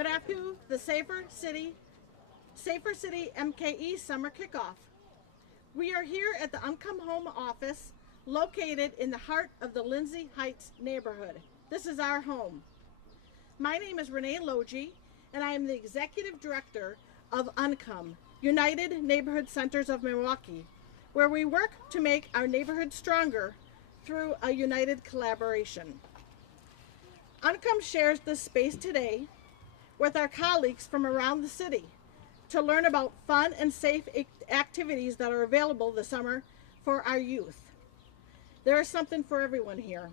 Good afternoon, the Safer City MKE Summer Kickoff. We are here at the Uncome Home office located in the heart of the Lindsay Heights neighborhood. This is our home. My name is Renee Logie, and I am the Executive Director of Uncome, United Neighborhood Centers of Milwaukee, where we work to make our neighborhood stronger through a united collaboration. Uncome shares this space today with our colleagues from around the city to learn about fun and safe activities that are available this summer for our youth. There is something for everyone here.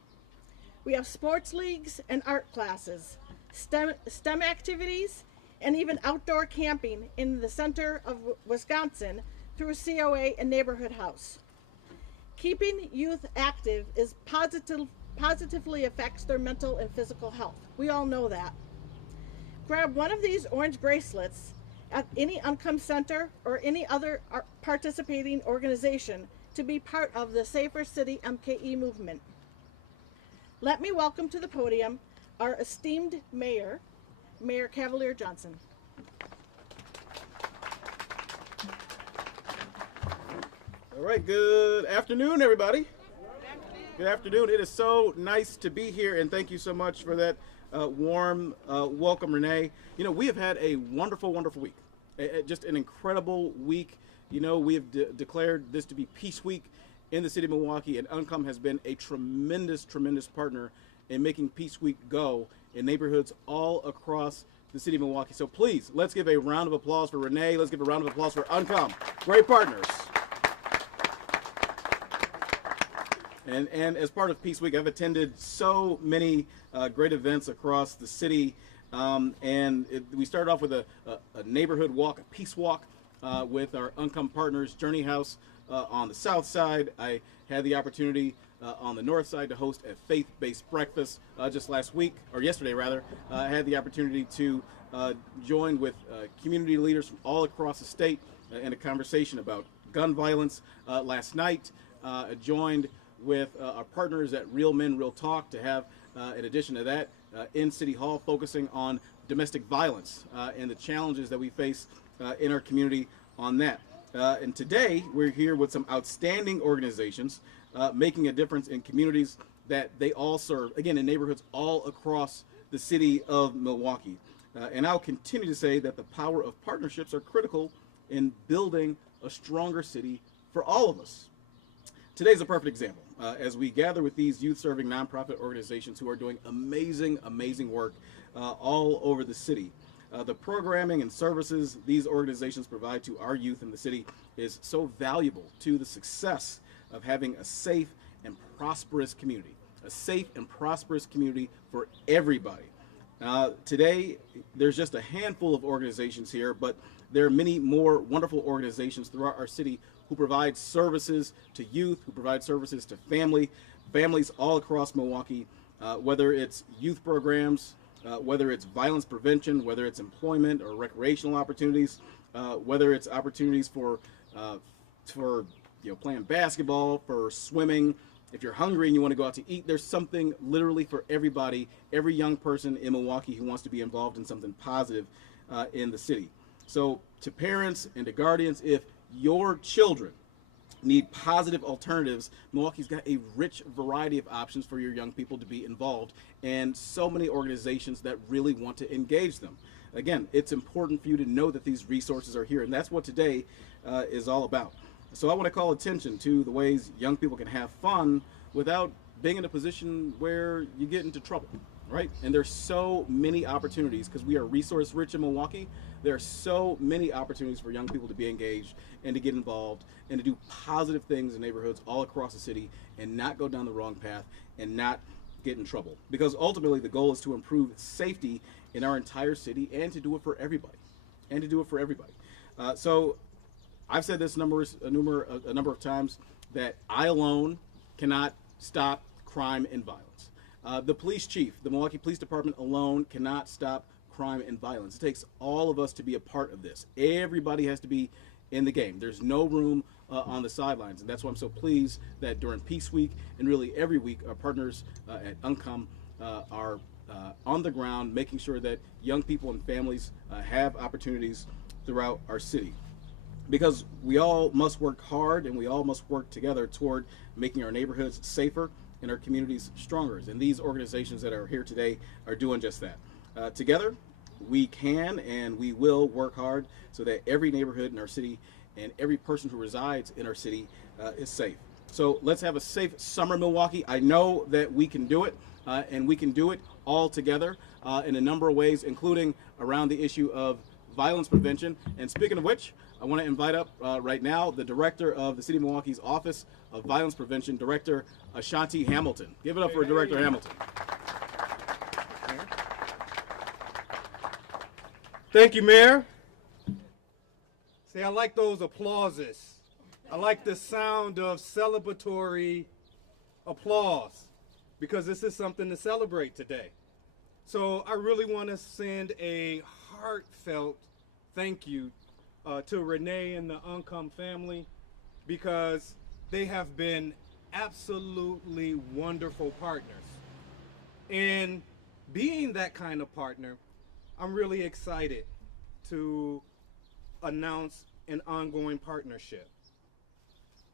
We have sports leagues and art classes, STEM activities, and even outdoor camping in the center of Wisconsin through COA and Neighborhood House. Keeping youth active is positively affects their mental and physical health. We all know that. Grab one of these orange bracelets at any Uncome Center or any other participating organization to be part of the Safer City MKE movement. Let me welcome to the podium our esteemed mayor, Mayor Cavalier Johnson. All right, good afternoon, everybody. Good afternoon. It is so nice to be here, and thank you so much for that warm welcome, Renee. You know, we have had a wonderful, wonderful week. Just an incredible week. You know, we have declared this to be Peace Week in the city of Milwaukee, and Uncome has been a tremendous, tremendous partner in making Peace Week go in neighborhoods all across the city of Milwaukee. So please, let's give a round of applause for Renee. Let's give a round of applause for Uncome. Great partners. And as part of Peace Week, I've attended so many great events across the city. We started off with a neighborhood walk, a peace walk with our Uncome partners, Journey House on the south side. I had the opportunity on the north side to host a faith-based breakfast just last week, or yesterday rather. I had the opportunity to join with community leaders from all across the state in a conversation about gun violence. Last night, I joined with our partners at Real Men, Real Talk to have, in addition to that, in City Hall focusing on domestic violence and the challenges that we face in our community on that. And today we're here with some outstanding organizations making a difference in communities that they all serve, again, in neighborhoods all across the city of Milwaukee. And I'll continue to say that the power of partnerships are critical in building a stronger city for all of us. Today's a perfect example as we gather with these youth-serving nonprofit organizations who are doing amazing, amazing work all over the city. The programming and services these organizations provide to our youth in the city is so valuable to the success of having a safe and prosperous community, a safe and prosperous community for everybody. Today, there's just a handful of organizations here, but there are many more wonderful organizations throughout our city who provide services to youth, who provide services to families all across Milwaukee, whether it's youth programs, whether it's violence prevention, whether it's employment or recreational opportunities, whether it's opportunities for playing basketball, for swimming. If you're hungry and you want to go out to eat, there's something literally for everybody, every young person in Milwaukee who wants to be involved in something positive in the city. So to parents and to guardians, if your children need positive alternatives, Milwaukee's got a rich variety of options for your young people to be involved, and so many organizations that really want to engage them. Again, it's important for you to know that these resources are here, and that's what today is all about. So I want to call attention to the ways young people can have fun without being in a position where you get into trouble, right? And there's so many opportunities because we are resource rich in Milwaukee. There are so many opportunities for young people to be engaged and to get involved and to do positive things in neighborhoods all across the city and not go down the wrong path and not get in trouble. Because ultimately the goal is to improve safety in our entire city and to do it for everybody. So I've said this a number of times that I alone cannot stop crime and violence. The police chief, the Milwaukee Police Department alone cannot stop crime and violence. It takes all of us to be a part of this. Everybody has to be in the game. There's no room on the sidelines, and that's why I'm so pleased that during Peace Week and really every week, our partners at Uncome are on the ground, making sure that young people and families have opportunities throughout our city. Because we all must work hard and we all must work together toward making our neighborhoods safer and our communities stronger. And these organizations that are here today are doing just that. Together, we can and we will work hard so that every neighborhood in our city and every person who resides in our city is safe. So let's have a safe summer, Milwaukee. I know that we can do it, and we can do it all together in a number of ways, including around the issue of violence prevention. And speaking of which, I want to invite up right now the director of the City of Milwaukee's Office of Violence Prevention, Director Ashanti Hamilton. Give it up for Director Hamilton. Thank you, Mayor. See, I like those applauses. I like the sound of celebratory applause because this is something to celebrate today. So I really want to send a heartfelt thank you to Renee and the Uncom family because they have been absolutely wonderful partners. And being that kind of partner, I'm really excited to announce an ongoing partnership.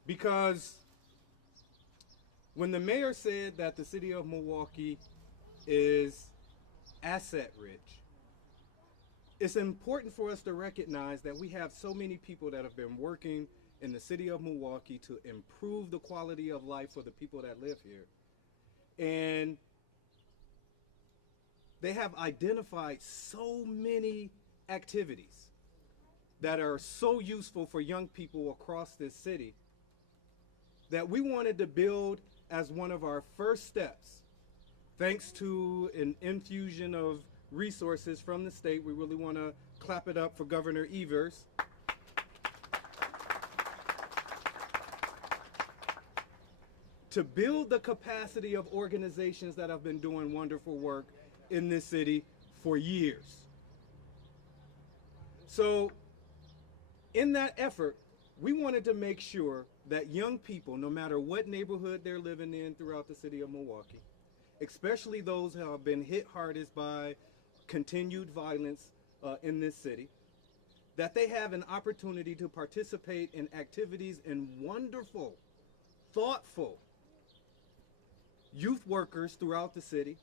Because when the mayor said that the city of Milwaukee is asset rich, it's important for us to recognize that we have so many people that have been working in the city of Milwaukee to improve the quality of life for the people that live here. And they have identified so many activities that are so useful for young people across this city that we wanted to build as one of our first steps. Thanks to an infusion of resources from the state, we really want to clap it up for Governor Evers. To build the capacity of organizations that have been doing wonderful work in this city for years. So in that effort, we wanted to make sure that young people, no matter what neighborhood they're living in throughout the city of Milwaukee, especially those who have been hit hardest by continued violence in this city, that they have an opportunity to participate in activities in wonderful, thoughtful youth workers throughout the city.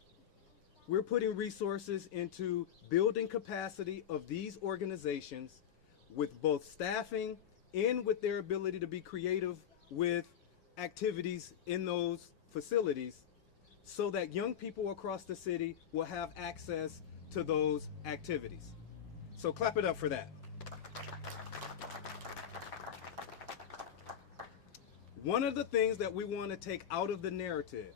We're putting resources into building capacity of these organizations with both staffing and with their ability to be creative with activities in those facilities so that young people across the city will have access to those activities. So clap it up for that. One of the things that we want to take out of the narrative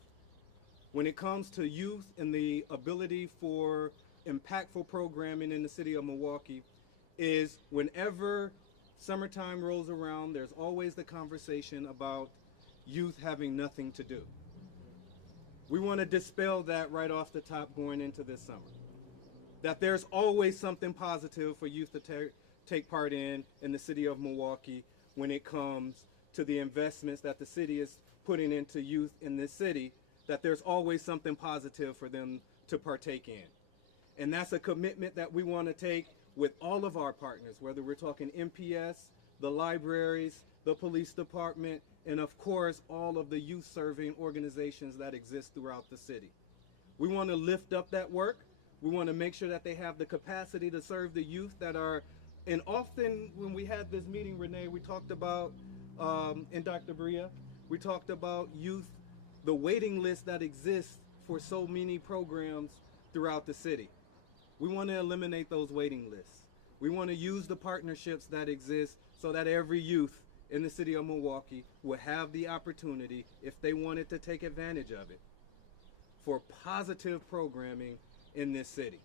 when it comes to youth and the ability for impactful programming in the city of Milwaukee is whenever summertime rolls around, there's always the conversation about youth having nothing to do. We want to dispel that right off the top going into this summer. That there's always something positive for youth to take part in the city of Milwaukee when it comes to the investments that the city is putting into youth in this city, that there's always something positive for them to partake in. And that's a commitment that we want to take with all of our partners, whether we're talking MPS, the libraries, the police department, and of course, all of the youth-serving organizations that exist throughout the city. We want to lift up that work. We want to make sure that they have the capacity to serve the youth that are, and often when we had this meeting, Renee, we talked about, and Dr. Bria, we talked about youth, the waiting list that exists for so many programs throughout the city. We want to eliminate those waiting lists. We want to use the partnerships that exist so that every youth in the city of Milwaukee will have the opportunity, if they wanted to take advantage of it, for positive programming in this city.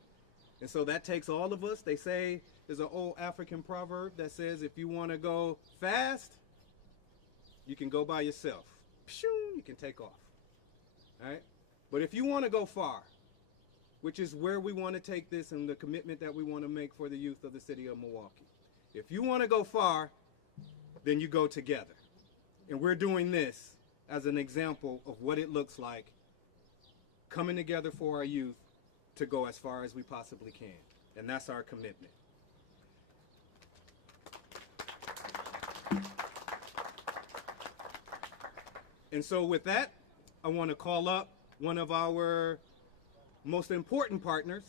And so that takes all of us. They say, there's an old African proverb that says, if you want to go fast, you can go by yourself. You can take off. All right? But if you want to go far, which is where we want to take this and the commitment that we want to make for the youth of the city of Milwaukee. If you want to go far, then you go together. And we're doing this as an example of what it looks like coming together for our youth to go as far as we possibly can. And that's our commitment. And so with that, I want to call up one of our most important partners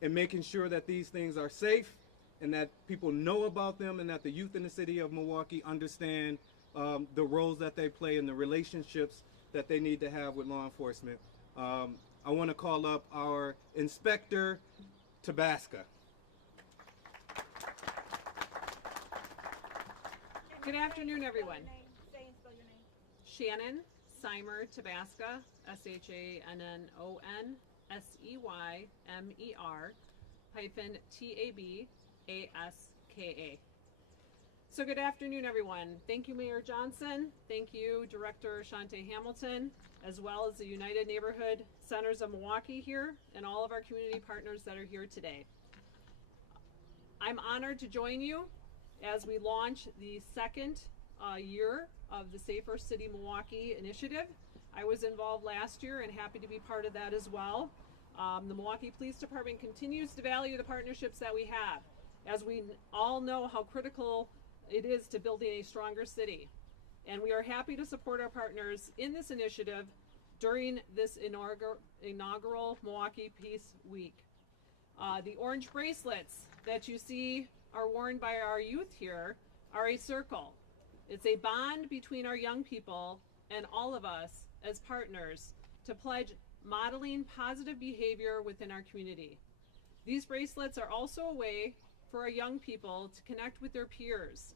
in making sure that these things are safe and that people know about them and that the youth in the city of Milwaukee understand the roles that they play and the relationships that they need to have with law enforcement. I want to call up our Inspector Tabasca. Good afternoon, everyone. Shannon Seymour Tabasca, SHANNON -TABASKA. So good afternoon, everyone. Thank you, Mayor Johnson. Thank you, Director Shante Hamilton, as well as the United Neighborhood Centers of Milwaukee here and all of our community partners that are here today. I'm honored to join you as we launch the second year of the Safer City Milwaukee Initiative. I was involved last year and happy to be part of that as well. The Milwaukee Police Department continues to value the partnerships that we have, as we all know how critical it is to building a stronger city. And we are happy to support our partners in this initiative during this inaugural Milwaukee Peace Week. The orange bracelets that you see are worn by our youth here are a circle. It's a bond between our young people and all of us as partners to pledge modeling positive behavior within our community. These bracelets are also a way for our young people to connect with their peers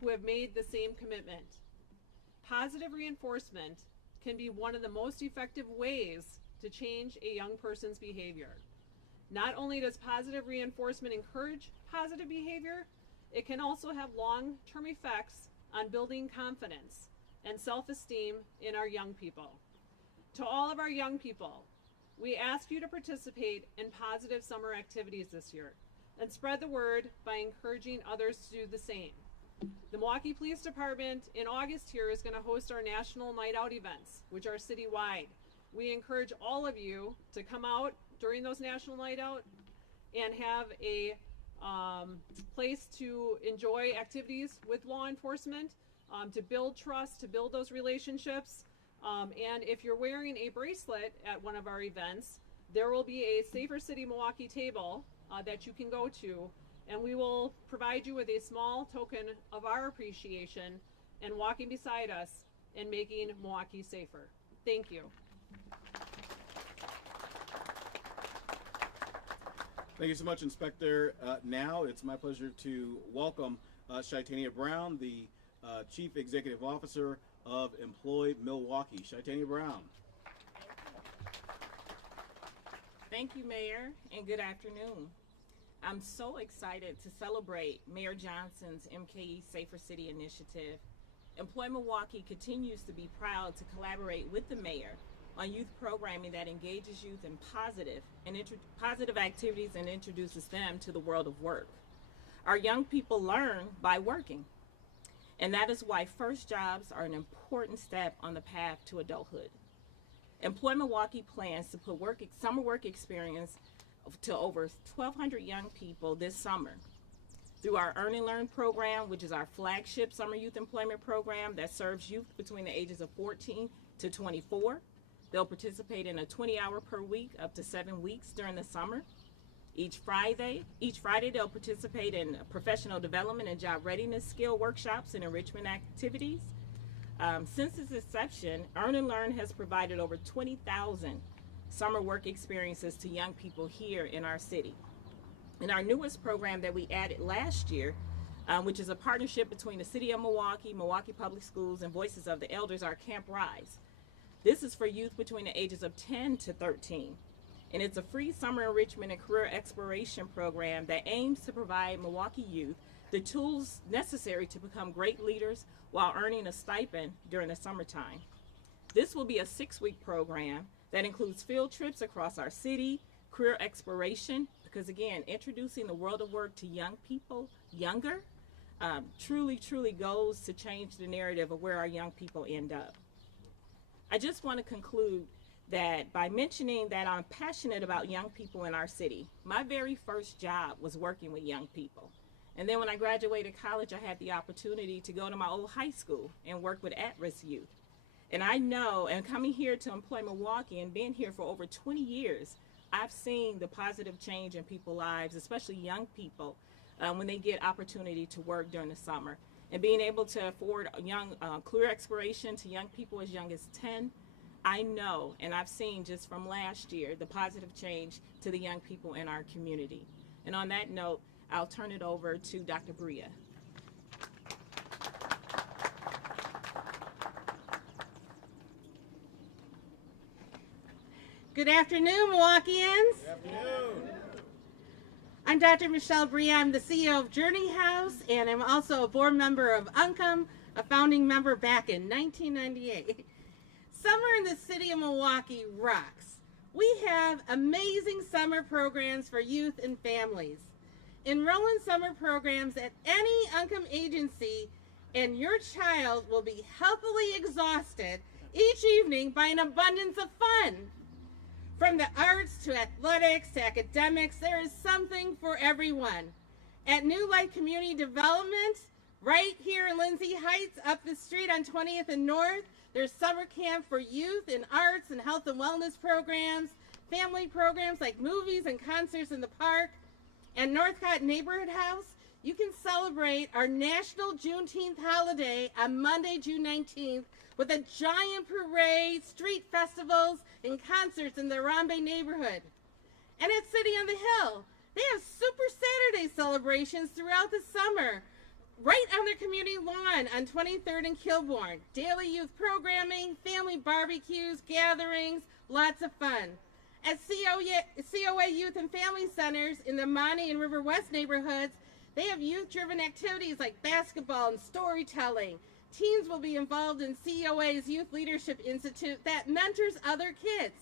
who have made the same commitment. Positive reinforcement can be one of the most effective ways to change a young person's behavior. Not only does positive reinforcement encourage positive behavior, it can also have long-term effects on building confidence and self-esteem in our young people. To all of our young people, we ask you to participate in positive summer activities this year and spread the word by encouraging others to do the same. The Milwaukee Police Department in August here is going to host our National Night Out events, which are citywide. We encourage all of you to come out during those National Night Out and have a place to enjoy activities with law enforcement, to build trust, to build those relationships. And if you're wearing a bracelet at one of our events, there will be a Safer City Milwaukee table that you can go to, and we will provide you with a small token of our appreciation and walking beside us and making Milwaukee safer. Thank you. Thank you so much, Inspector. Now it's my pleasure to welcome Shaitania Brown, the Chief Executive Officer of Employ Milwaukee. Shaitania Brown. Thank you, Mayor, and good afternoon. I'm so excited to celebrate Mayor Johnson's MKE Safer City Initiative. Employ Milwaukee continues to be proud to collaborate with the Mayor on youth programming that engages youth in positive activities and introduces them to the world of work. Our young people learn by working, and that is why first jobs are an important step on the path to adulthood. Employ Milwaukee plans to put summer work experience to over 1,200 young people this summer through our Earn and Learn program, which is our flagship summer youth employment program that serves youth between the ages of 14 to 24. They'll participate in a 20-hour per week up to 7 weeks during the summer. Each Friday they'll participate in professional development and job readiness skill workshops and enrichment activities. Since its inception, Earn and Learn has provided over 20,000 summer work experiences to young people here in our city. And our newest program that we added last year, which is a partnership between the City of Milwaukee, Milwaukee Public Schools, and Voices of the Elders, our Camp Rise. This is for youth between the ages of 10 to 13. And it's a free summer enrichment and career exploration program that aims to provide Milwaukee youth the tools necessary to become great leaders while earning a stipend during the summertime. This will be a 6-week program that includes field trips across our city, career exploration, because again, introducing the world of work to young people younger truly goes to change the narrative of where our young people end up. I just want to conclude that by mentioning that I'm passionate about young people in our city. My very first job was working with young people. And then when I graduated college, I had the opportunity to go to my old high school and work with at-risk youth. And I know, and coming here to Employ Milwaukee and being here for over 20 years, I've seen the positive change in people's lives, especially young people, when they get opportunity to work during the summer. And being able to afford a young career exploration to young people as young as 10, I know, and I've seen just from last year, the positive change to the young people in our community. And on that note, I'll turn it over to Dr. Bria. Good afternoon, Milwaukeeans. Good afternoon. I'm Dr. Michelle Bria. I'm the CEO of Journey House, and I'm also a board member of UNCOM, a founding member back in 1998. Summer in the city of Milwaukee rocks. We have amazing summer programs for youth and families. Enroll in summer programs at any UNCOM agency, and your child will be healthily exhausted each evening by an abundance of fun. From the arts to athletics to academics, there is something for everyone. At New Life Community Development, right here in Lindsay Heights, up the street on 20th and North, there's summer camp for youth in arts and health and wellness programs, family programs like movies and concerts in the park. At Northcott Neighborhood House, you can celebrate our National Juneteenth holiday on Monday, June 19th, with a giant parade, street festivals, and concerts in the Harambe neighborhood. And at City on the Hill, they have Super Saturday celebrations throughout the summer, right on their community lawn on 23rd and Kilbourne. Daily youth programming, family barbecues, gatherings, lots of fun. At COA Youth and Family Centers in the Monty and River West neighborhoods, they have youth-driven activities like basketball and storytelling. Teens will be involved in COA's Youth Leadership Institute that mentors other kids.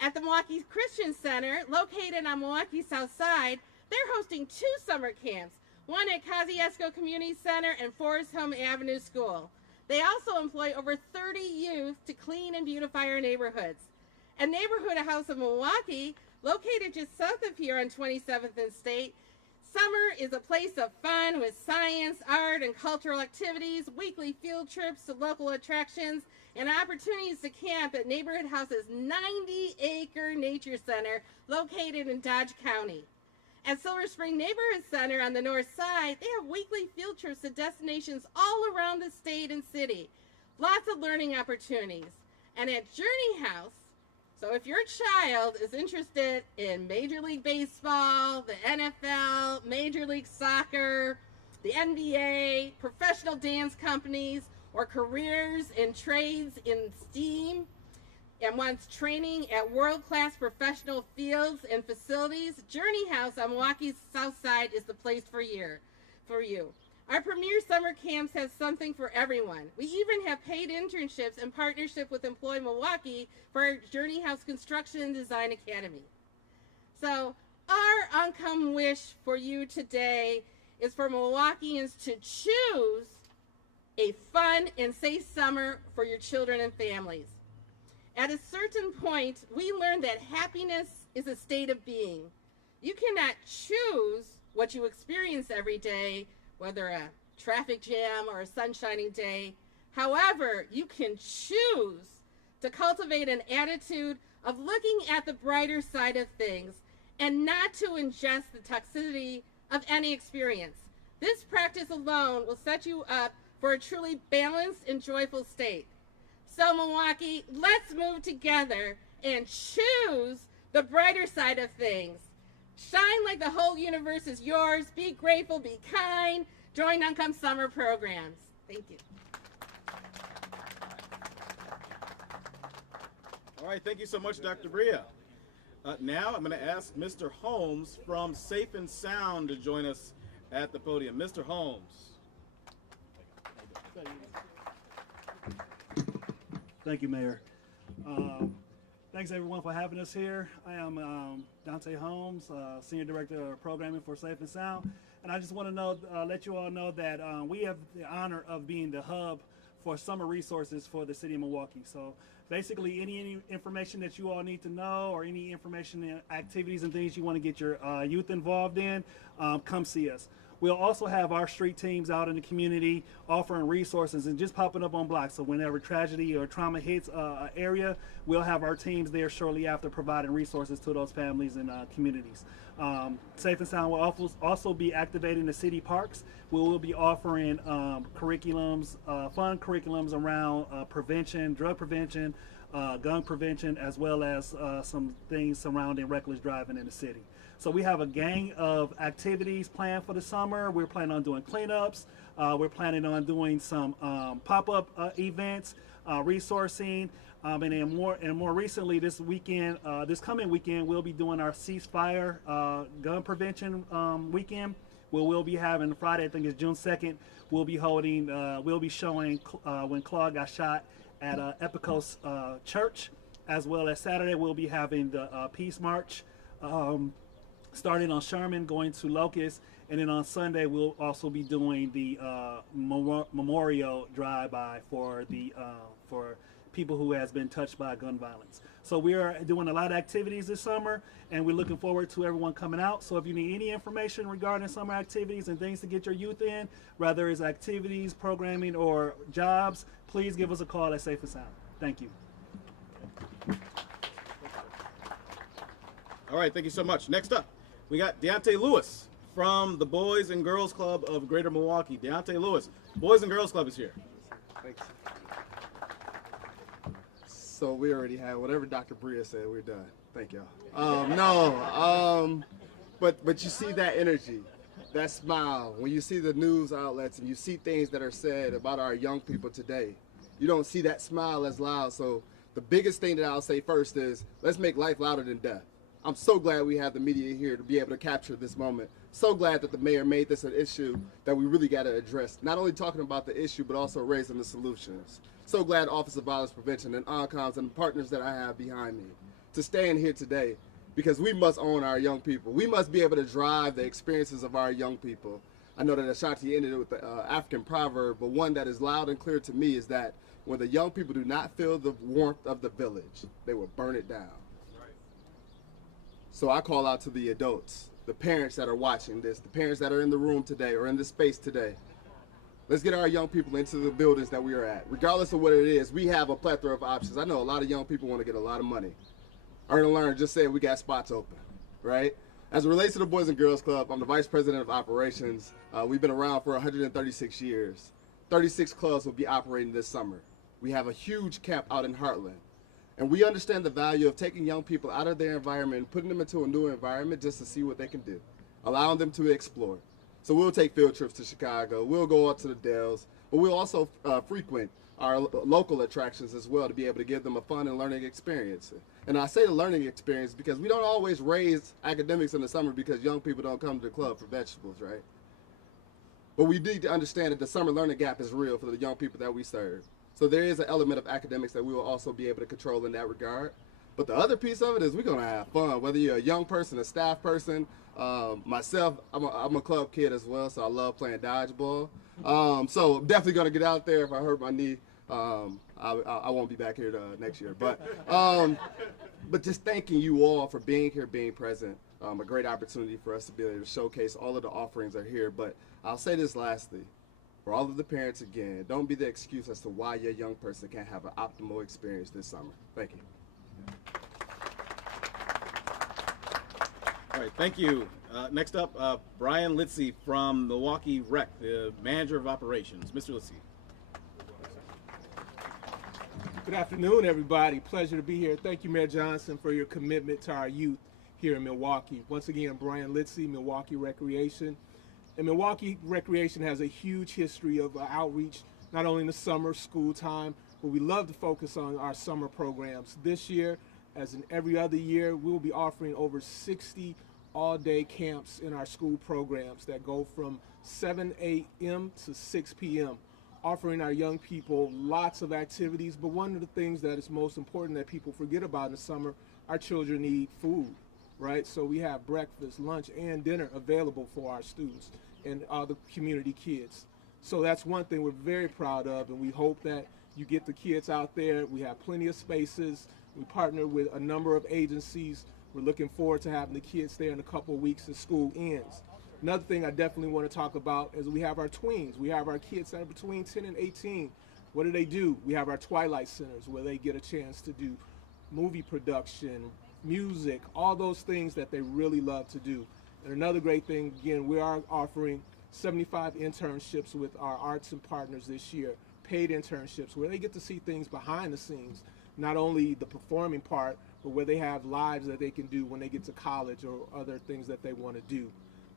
At the Milwaukee Christian Center, located on Milwaukee South Side, they're hosting 2 summer camps, one at Kosciuszko Community Center and Forest Home Avenue School. They also employ over 30 youth to clean and beautify our neighborhoods. A neighborhood house of Milwaukee, located just south of here on 27th and State, summer is a place of fun with science, art, and cultural activities, weekly field trips to local attractions, and opportunities to camp at Neighborhood House's 90-acre nature center located in Dodge County. At Silver Spring Neighborhood Center on the north side, they have weekly field trips to destinations all around the state and city. Lots of learning opportunities. And at Journey House, so if your child is interested in Major League Baseball, the NFL, Major League Soccer, the NBA, professional dance companies, or careers in trades in STEAM, and wants training at world-class professional fields and facilities, Journey House on Milwaukee's South Side is the place for you. Our premier summer camps have something for everyone. We even have paid internships in partnership with Employ Milwaukee for our Journey House Construction and Design Academy. So our UNCOM wish for you today is for Milwaukeeans to choose a fun and safe summer for your children and families. At a certain point, we learned that happiness is a state of being. You cannot choose what you experience every day, whether a traffic jam or a sunshining day. However, you can choose to cultivate an attitude of looking at the brighter side of things and not to ingest the toxicity of any experience. This practice alone will set you up for a truly balanced and joyful state. So Milwaukee, let's move together and choose the brighter side of things. Shine like the whole universe is yours. Be grateful, be kind. Join UNCOM summer programs. Thank you. All right, thank you so much, Dr. Bria. Now I'm going to ask Mr. Holmes from Safe and Sound to join us at the podium. Mr. Holmes. Thank you, Mayor. Thanks everyone for having us here. I am Dante Holmes, Senior Director of Programming for Safe and Sound. And I just want to let you all know that we have the honor of being the hub for summer resources for the city of Milwaukee. So basically any information that you all need to know, or any information and activities and things you want to get your youth involved in, come see us. We'll also have our street teams out in the community offering resources and just popping up on blocks. So whenever tragedy or trauma hits an area, we'll have our teams there shortly after, providing resources to those families and communities. Safe and Sound will also be activating the city parks. We will be offering curriculums, fun curriculums around prevention, drug prevention, gun prevention, as well as some things surrounding reckless driving in the city. So we have a gang of activities planned for the summer. We're planning on doing cleanups. We're planning on doing some pop-up events, resourcing, and then more recently this weekend, this coming weekend, we'll be doing our ceasefire gun prevention weekend. We'll be having Friday, I think it's June 2nd. We'll be holding, we'll be showing when Claude got shot at Epicos Church, as well as Saturday we'll be having the Peace March. Starting on Sherman, going to Locust, and then on Sunday we'll also be doing the memorial drive-by for people who has been touched by gun violence. So we are doing a lot of activities this summer, and we're looking forward to everyone coming out. So if you need any information regarding summer activities and things to get your youth in, whether it's activities, programming, or jobs, please give us a call at Safe and Sound. Thank you. All right, thank you so much. Next up, we got Deontay Lewis from the Boys and Girls Club of Greater Milwaukee. Deontay Lewis, Boys and Girls Club is here. Thanks. So we already had whatever Dr. Bria said. We're done. Thank y'all. But you see that energy, that smile when you see the news outlets and you see things that are said about our young people today. You don't see that smile as loud. So the biggest thing that I'll say first is let's make life louder than death. I'm so glad we have the media here to be able to capture this moment. So glad that the mayor made this an issue that we really got to address. Not only talking about the issue, but also raising the solutions. So glad Office of Violence Prevention and ONCOMS and the partners that I have behind me to stand here today, because we must own our young people. We must be able to drive the experiences of our young people. I know that Ashanti ended it with the African proverb, but one that is loud and clear to me is that when the young people do not feel the warmth of the village, they will burn it down. So I call out to the adults, the parents that are watching this, the parents that are in the room today or in the space today. Let's get our young people into the buildings that we are at. Regardless of what it is, we have a plethora of options. I know a lot of young people want to get a lot of money. Earn and Learn just said we got spots open, right? As it relates to the Boys and Girls Club, I'm the Vice President of Operations. We've been around for 136 years. 36 clubs will be operating this summer. We have a huge camp out in Heartland. And we understand the value of taking young people out of their environment and putting them into a new environment just to see what they can do, allowing them to explore. So we'll take field trips to Chicago, we'll go out to the Dells, but we'll also frequent our local attractions as well to be able to give them a fun and learning experience. And I say the learning experience because we don't always raise academics in the summer because young people don't come to the club for vegetables, right? But we need to understand that the summer learning gap is real for the young people that we serve. So there is an element of academics that we will also be able to control in that regard. But the other piece of it is we're going to have fun, whether you're a young person, a staff person. Myself, I'm a club kid as well, so I love playing dodgeball. So definitely going to get out there. If I hurt my knee, I won't be back here next year. But just thanking you all for being here, being present. A great opportunity for us to be able to showcase all of the offerings are here. But I'll say this lastly. For all of the parents, again, don't be the excuse as to why your young person can't have an optimal experience this summer. Thank you. All right, thank you. Next up, Brian Litzy from Milwaukee Rec, the Manager of Operations. Mr. Litzy. Good afternoon, everybody. Pleasure to be here. Thank you, Mayor Johnson, for your commitment to our youth here in Milwaukee. Once again, Brian Litzy, Milwaukee Recreation. And Milwaukee Recreation has a huge history of outreach, not only in the summer, school time, but we love to focus on our summer programs. This year, as in every other year, we will be offering over 60 all-day camps in our school programs that go from 7 a.m. to 6 p.m., offering our young people lots of activities. But one of the things that is most important that people forget about in the summer, our children need food, right? So we have breakfast, lunch, and dinner available for our students and other community kids. So that's one thing we're very proud of, and we hope that you get the kids out there. We have plenty of spaces. We partner with a number of agencies. We're looking forward to having the kids there in a couple of weeks as school ends. Another thing I definitely want to talk about is we have our tweens. We have our kids that are between 10 and 18. What do? We have our Twilight Centers where they get a chance to do movie production, music, all those things that they really love to do. And another great thing, again, we are offering 75 internships with our arts and partners this year, paid internships where they get to see things behind the scenes, not only the performing part, but where they have lives that they can do when they get to college or other things that they want to do.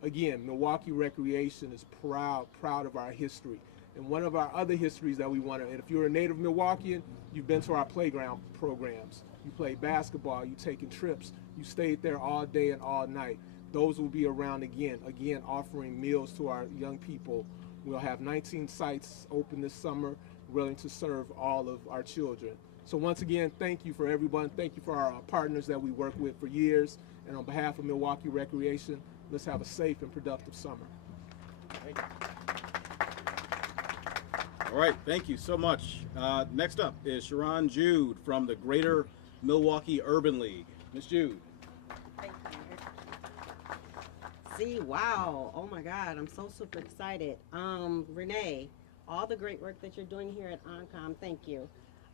Again, Milwaukee Recreation is proud of our history. And one of our other histories that we want to, and if you're a native Milwaukeean, you've been to our playground programs. You played basketball, you taken trips, you stayed there all day and all night. Those will be around again offering meals to our young people. We'll have 19 sites open this summer, willing to serve all of our children. So once again, thank you for everyone. Thank you for our partners that we work with for years. And on behalf of Milwaukee Recreation, let's have a safe and productive summer. Thank you. All right, thank you so much. Next up is Sharon Jude from the Greater Milwaukee Urban League. Ms. Jude. Thank you. See, wow, oh my God, I'm so super excited. Renee, all the great work that you're doing here at ONCOM, thank you.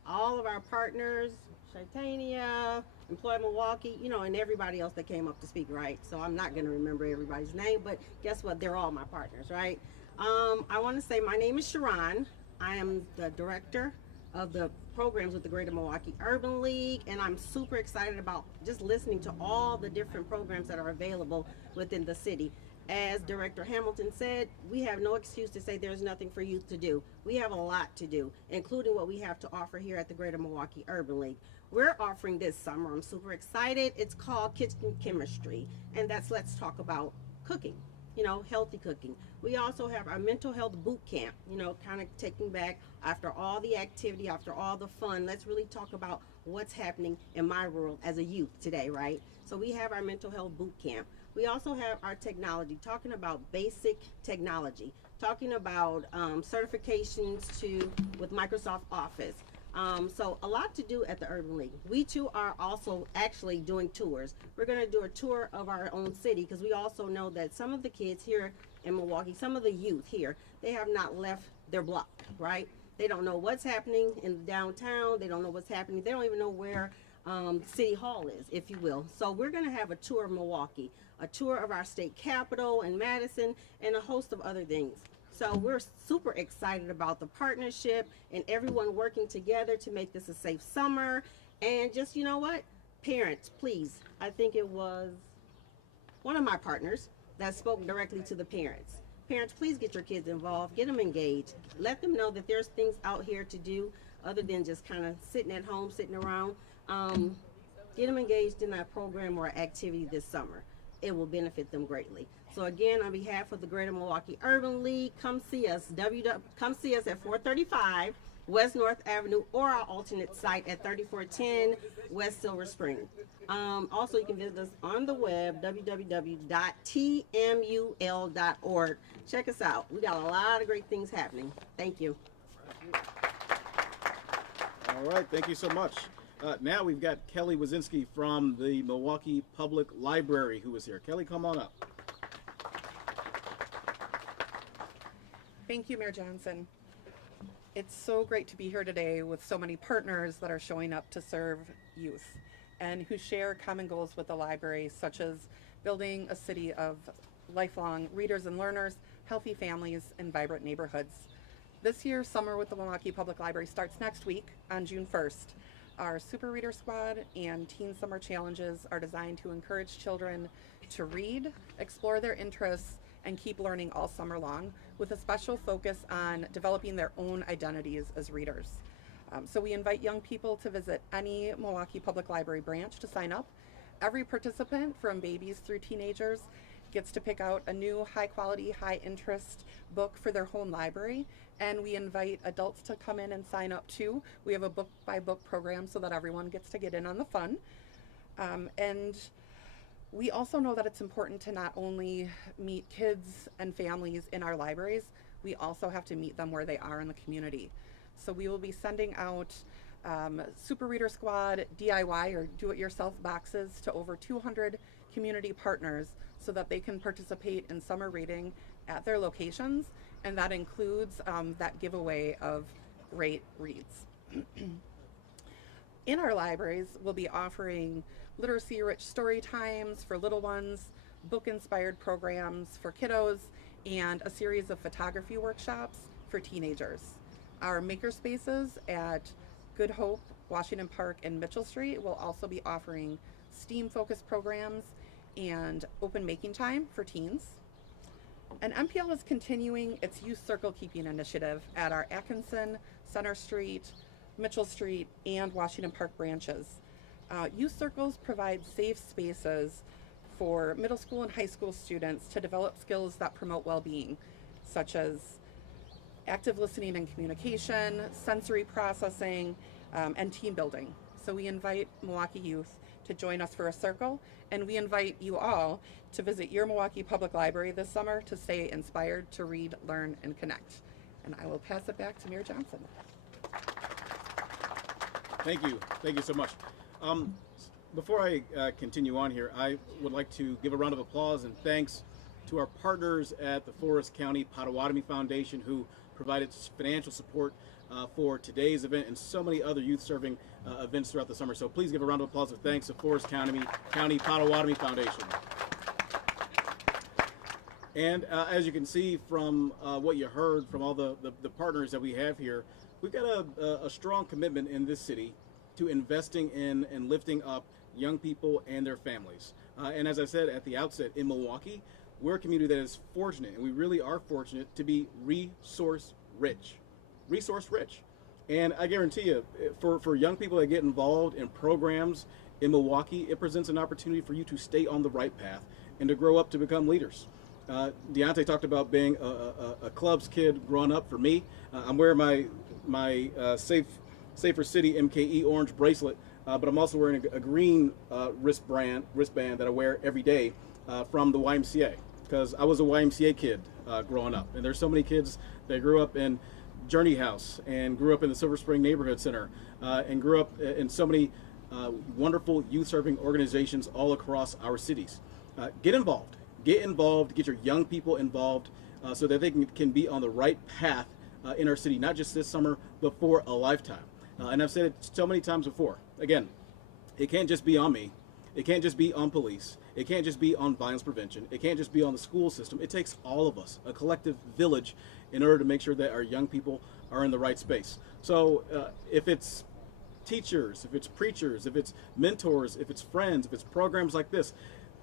All of our partners, Shaitania, Employ Milwaukee, you know, and everybody else that came up to speak, right? So I'm not going to remember everybody's name, but guess what? They're all my partners, right? I want to say my name is Sharon. I am the director of the programs with the Greater Milwaukee Urban League, and I'm super excited about just listening to all the different programs that are available within the city. As Director Hamilton said, we have no excuse to say there's nothing for youth to do. We have a lot to do, including what we have to offer here at the Greater Milwaukee Urban League. We're offering this summer, I'm super excited, it's called Kitchen Chemistry, and that's Let's Talk About Cooking, you know, healthy cooking. We also have our mental health boot camp, you know, kind of taking back after all the activity, after all the fun, let's really talk about what's happening in my world as a youth today, right? So we have our mental health boot camp. We also have our technology, talking about basic technology, talking about certifications with Microsoft Office. So a lot to do at the Urban League. We too are also actually doing tours. We're going to do a tour of our own city because we also know that some of the kids here in Milwaukee, some of the youth here, they have not left their block, right? They don't know what's happening in downtown. They don't know what's happening. They don't even know where City Hall is, if you will. So we're going to have a tour of Milwaukee, a tour of our state capitol in Madison, and a host of other things. So we're super excited about the partnership and everyone working together to make this a safe summer. And just, you know what, parents, please, I think it was one of my partners that spoke directly to the parents. Parents, please get your kids involved, get them engaged, let them know that there's things out here to do other than just kind of sitting at home, sitting around. Get them engaged in our program or activity this summer. It will benefit them greatly. So again, on behalf of the Greater Milwaukee Urban League, come see us. Come see us at 435 West North Avenue or our alternate site at 3410 West Silver Spring. Also, you can visit us on the web, www.tmul.org. Check us out. We got a lot of great things happening. Thank you. All right, thank you so much. Now we've got Kelly Wazinski from the Milwaukee Public Library who is here. Kelly, come on up. Thank you, Mayor Johnson. It's so great to be here today with so many partners that are showing up to serve youth and who share common goals with the library, such as building a city of lifelong readers and learners, healthy families, and vibrant neighborhoods. This year's Summer with the Milwaukee Public Library starts next week on June 1st. Our Super Reader Squad and Teen Summer Challenges are designed to encourage children to read, explore their interests, and keep learning all summer long, with a special focus on developing their own identities as readers. So we invite young people to visit any Milwaukee Public Library branch to sign up. Every participant, from babies through teenagers, gets to pick out a new high-quality, high-interest book for their home library, and we invite adults to come in and sign up too. We have a book-by-book program so that everyone gets to get in on the fun. And we also know that it's important to not only meet kids and families in our libraries, we also have to meet them where they are in the community. So we will be sending out Super Reader Squad DIY or do-it-yourself boxes to over 200 community partners so that they can participate in summer reading at their locations, and that includes that giveaway of great reads. In our libraries, we'll be offering literacy-rich story times for little ones, book-inspired programs for kiddos, and a series of photography workshops for teenagers. Our makerspaces at Good Hope, Washington Park, and Mitchell Street will also be offering STEAM-focused programs and open making time for teens. And MPL is continuing its Youth Circle Keeping initiative at our Atkinson, Center Street, Mitchell Street, and Washington Park branches. Youth Circles provide safe spaces for middle school and high school students to develop skills that promote well-being, such as active listening and communication, sensory processing, and team building. So we invite Milwaukee youth to join us for a circle, and we invite you all to visit your Milwaukee Public Library this summer to stay inspired to read, learn, and connect. And I will pass it back to Mayor Johnson. Thank you so much. Before I continue on here, I would like to give a round of applause and thanks to our partners at the Forest County Potawatomi Foundation who provided financial support for today's event and so many other youth-serving events throughout the summer. So please give a round of applause of thanks to Forest County Potawatomi Foundation. And as you can see from what you heard from all the partners that we have here, we've got a strong commitment in this city to investing in and lifting up young people and their families. And as I said at the outset, in Milwaukee, we're a community that is fortunate, and we really are fortunate to be resource rich. And I guarantee you, for young people that get involved in programs in Milwaukee, it presents an opportunity for you to stay on the right path and to grow up to become leaders. Deontay talked about being a clubs kid growing up. For me, I'm wearing my Safer City MKE orange bracelet, but I'm also wearing a green wristband that I wear every day from the YMCA, because I was a YMCA kid growing up. And there's so many kids that grew up in Journey House and grew up in the Silver Spring Neighborhood Center and grew up in so many wonderful youth-serving organizations all across our cities. Get involved, get your young people involved so that they can be on the right path in our city, not just this summer, but for a lifetime. And I've said it so many times before. Again, it can't just be on me. It can't just be on police. It can't just be on violence prevention. It can't just be on the school system. It takes all of us, a collective village, in order to make sure that our young people are in the right space. So if it's teachers, if it's preachers, if it's mentors, if it's friends, if it's programs like this,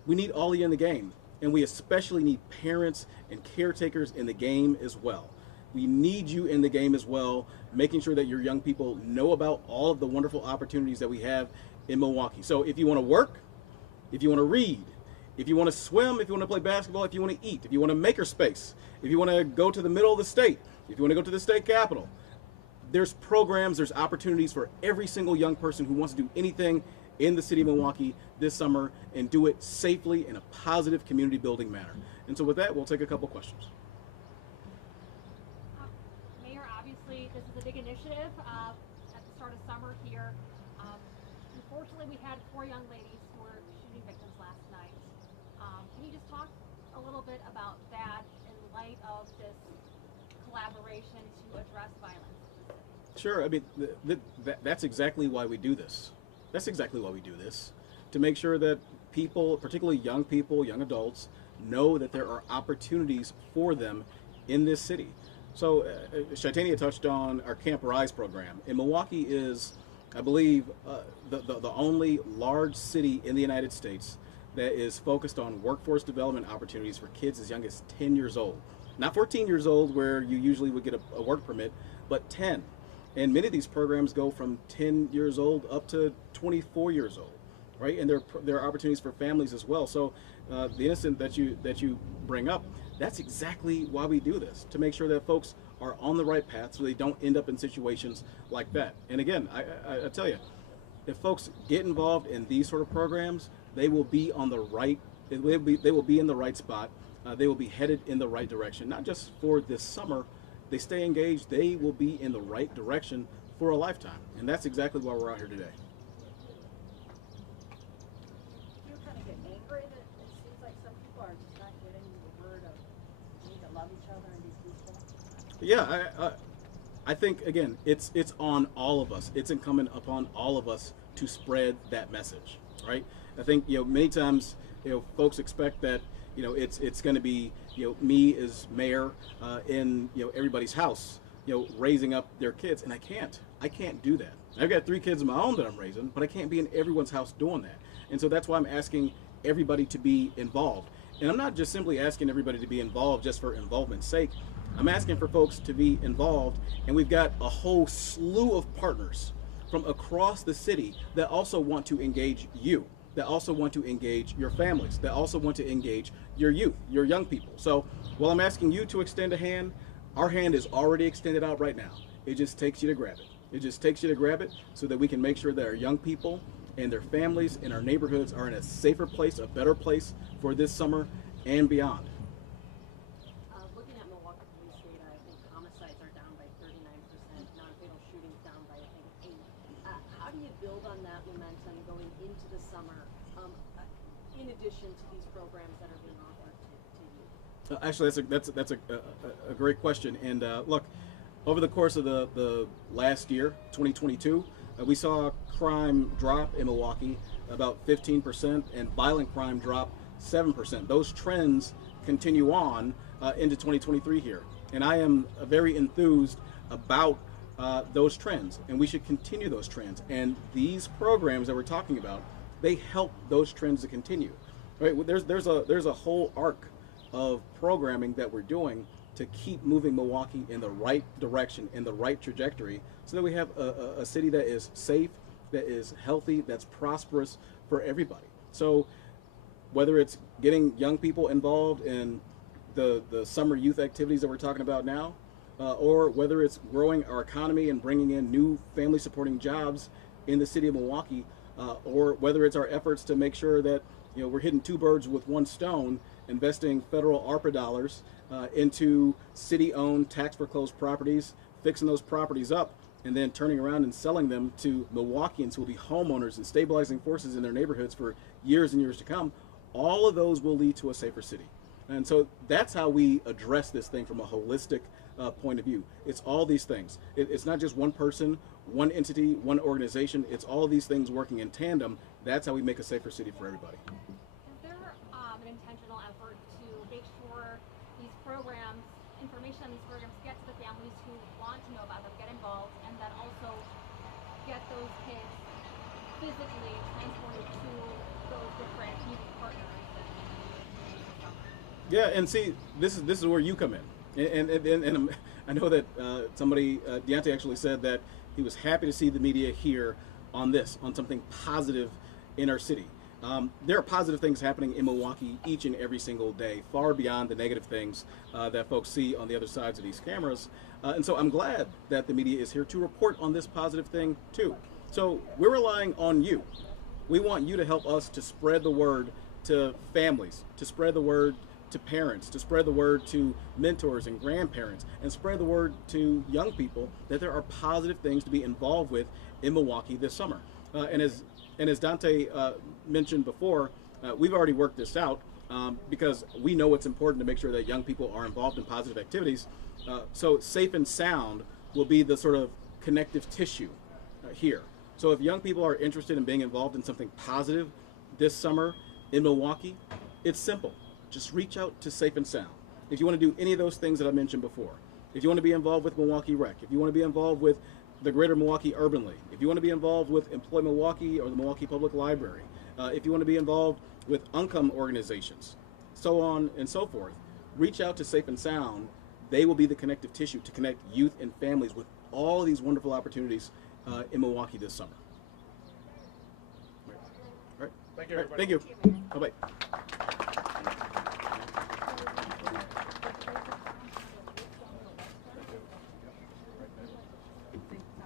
we need all of you in the game. And we especially need parents and caretakers in the game as well. We need you in the game as well, making sure that your young people know about all of the wonderful opportunities that we have in Milwaukee. So if you want to work, if you want to read, if you want to swim, if you want to play basketball, if you want to eat, if you want to makerspace, if you want to go to the middle of the state, if you want to go to the state capitol, there's programs, there's opportunities for every single young person who wants to do anything in the city of Milwaukee this summer and do it safely in a positive community building manner. And so with that, we'll take a couple questions. Mayor, obviously this is a big initiative at the start of summer here. Unfortunately, we had 4 young ladies who were shooting victims last night. Can you just talk a little bit about that in light of this collaboration to address violence in the city? Sure. I mean, that's exactly why we do this. That's exactly why we do this, to make sure that people, particularly young people, young adults, know that there are opportunities for them in this city. So Shaitania touched on our Camp Rise program. And Milwaukee is, I believe, the only large city in the United States that is focused on workforce development opportunities for kids as young as 10 years old. Not 14 years old where you usually would get a work permit, but 10. And many of these programs go from 10 years old up to 24 years old, right? And there are opportunities for families as well. So the incident that you bring up, that's exactly why we do this, to make sure that folks are on the right path so they don't end up in situations like that. And again, I tell you, if folks get involved in these sort of programs, they will be on the right, they will be in the right spot they will be headed in the right direction, not just for this summer. They stay engaged, they will be in the right direction for a lifetime. And that's exactly why we're out here today. You kind of get angry that it seems like some people are just not getting the word of we need to love each other and be peaceful. Yeah, I think, again, it's on all of us. It's incumbent upon all of us to spread that message, right? I think, many times, folks expect that, it's going to be, me as mayor in, everybody's house, raising up their kids. And I can't do that. I've got 3 kids of my own that I'm raising, but I can't be in everyone's house doing that. And so that's why I'm asking everybody to be involved. And I'm not just simply asking everybody to be involved just for involvement's sake. I'm asking for folks to be involved, and we've got a whole slew of partners from across the city that also want to engage you, that also want to engage your families, that also want to engage your youth, your young people. So while I'm asking you to extend a hand, our hand is already extended out right now. It just takes you to grab it. It just takes you to grab it so that we can make sure that our young people and their families and our neighborhoods are in a safer place, a better place for this summer and beyond. Looking at Milwaukee police data, I think homicides are down by 39%, non-fatal shootings down by, I think, 8%. How do you build on that momentum going into the summer, in addition to these programs that are being offered to you? Actually, that's a great question. And look, over the course of the last year, 2022, we saw crime drop in Milwaukee about 15% and violent crime drop 7%. Those trends continue on into 2023 here. And I am very enthused about those trends, and we should continue those trends. And these programs that we're talking about, they help those trends to continue. Right? There's a whole arc of programming that we're doing to keep moving Milwaukee in the right direction, in the right trajectory, so that we have a city that is safe, that is healthy, that's prosperous for everybody. So whether it's getting young people involved in the summer youth activities that we're talking about now, or whether it's growing our economy and bringing in new family supporting jobs in the city of Milwaukee, or whether it's our efforts to make sure that we're hitting 2 birds with 1 stone, investing federal ARPA dollars into city-owned tax foreclosed properties, fixing those properties up, and then turning around and selling them to Milwaukeeans who will be homeowners and stabilizing forces in their neighborhoods for years and years to come. All of those will lead to a safer city. And so that's how we address this thing from a holistic point of view. It's all these things. It's not just one person, one entity, one organization. It's all of these things working in tandem. That's how we make a safer city for everybody. Is there an intentional effort to make sure these programs, information on these programs, get to the families who want to know about them, get involved, and then also get those kids physically transported to those different youth partners? Yeah, and see, this is where you come in. And I know that somebody, Deontay actually said that he was happy to see the media here on something positive in our city. There are positive things happening in Milwaukee each and every single day, far beyond the negative things that folks see on the other sides of these cameras. And so I'm glad that the media is here to report on this positive thing too. So we're relying on you. We want you to help us to spread the word to families, to spread the word to parents, to spread the word to mentors and grandparents, and spread the word to young people that there are positive things to be involved with in Milwaukee this summer. And as Dante mentioned before, we've already worked this out because we know it's important to make sure that young people are involved in positive activities. So Safe and Sound will be the sort of connective tissue here. So if young people are interested in being involved in something positive this summer in Milwaukee, it's simple. Just reach out to Safe and Sound. If you want to do any of those things that I mentioned before, if you want to be involved with Milwaukee Rec, if you want to be involved with the Greater Milwaukee Urban League, if you want to be involved with Employ Milwaukee or the Milwaukee Public Library, if you want to be involved with Uncome organizations, so on and so forth, reach out to Safe and Sound. They will be the connective tissue to connect youth and families with all of these wonderful opportunities in Milwaukee this summer. All right. Thank you, All right. everybody. Thank you. Bye-bye.